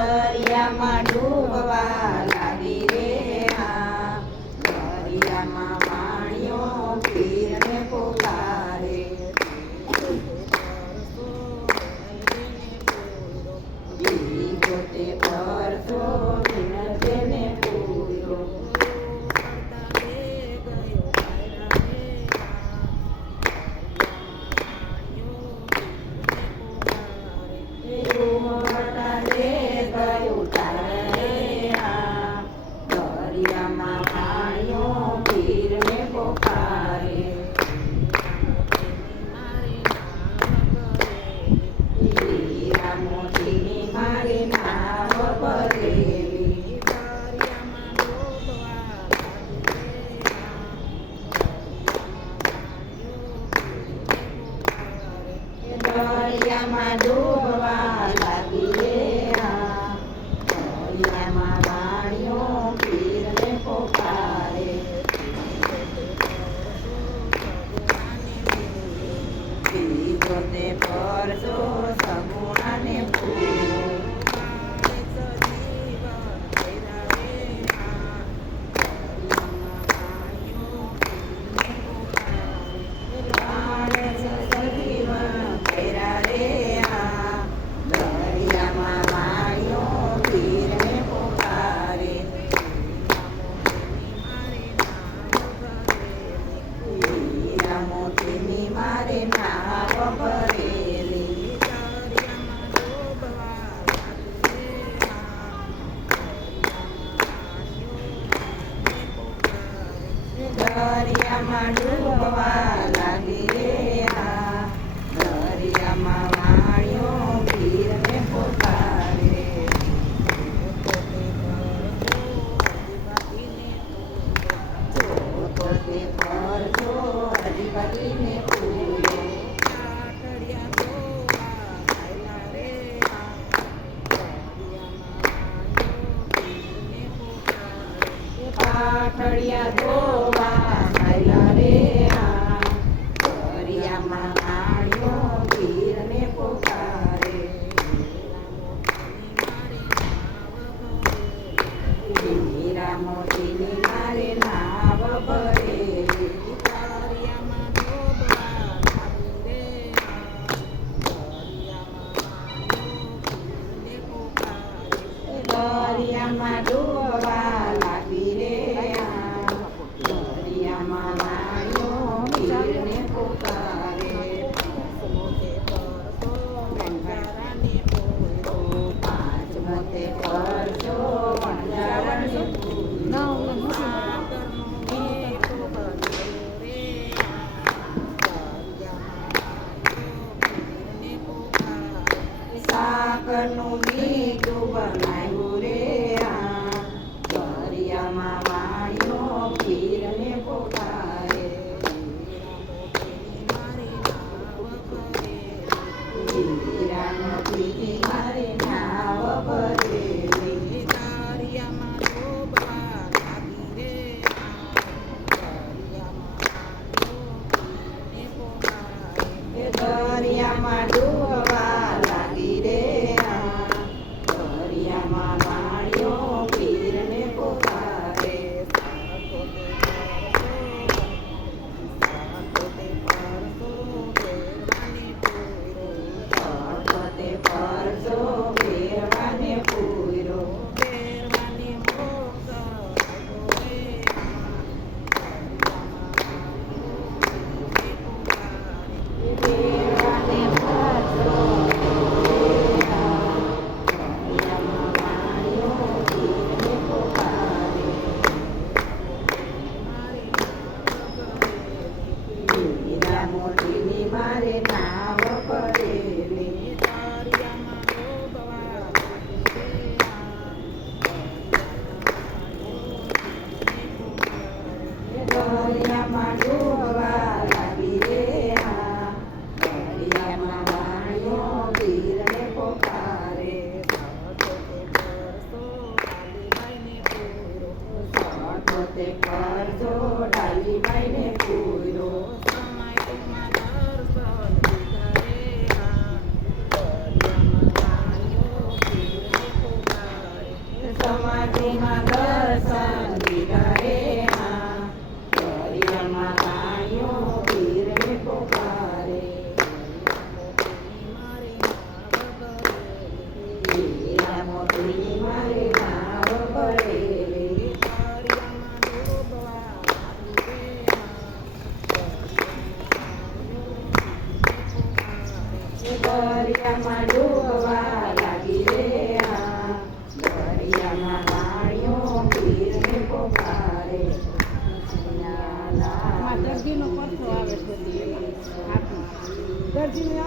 દરિયામાં ડૂબવા લાગી રે આ દરિયામાં વાણિયો પીરને પોકારે પોતે પરસો વિનતેને પૂર્યો દરિયામાં વાણિયો પીરને પોકારે હીરા મોતીની મારી નાવ ભરેલી દરિયામાં ડૂબવા લાગી રે આ દરિયામાં વાણિયો પીરને પોકારે પોતે પરસો સગુણાને પૂર્યો દરિયામાં વાણિયો પીરને પોકારે હીરા મોતીની મારે નાવ ભરેલી દરિયામાં ડૂબવા લાગી રે આ દરિયામાં વાણિયો પીરને પોકારે પોતે પરસો અધિપતિને પૂર્યો પાટડિયા ધોવા આયલા રે આ દરિયામાં વાણિયો પીરને પોકારે હીરા મોતીની મારે નાવ ભરેલી દરિયામાં ડૂબવા લાગી રે આ દરિયામાં વાણિયો પીરને પોકારે પાંચ મોતે પરસો વણજારાને સાકરનું મીઠું બનાવ્યું રે આ નદીમાં દર્શન દીધા રે હા દરિયામાં કાયો પીરને પોકારે હીરા મોતીની મારે નાવ પડેલી દરિયામાં ડૂબવા લાગી રે હા દરિયામાં કાયો પીરને પોકારે દરજીનો પથ્થો આવે છે દરજીને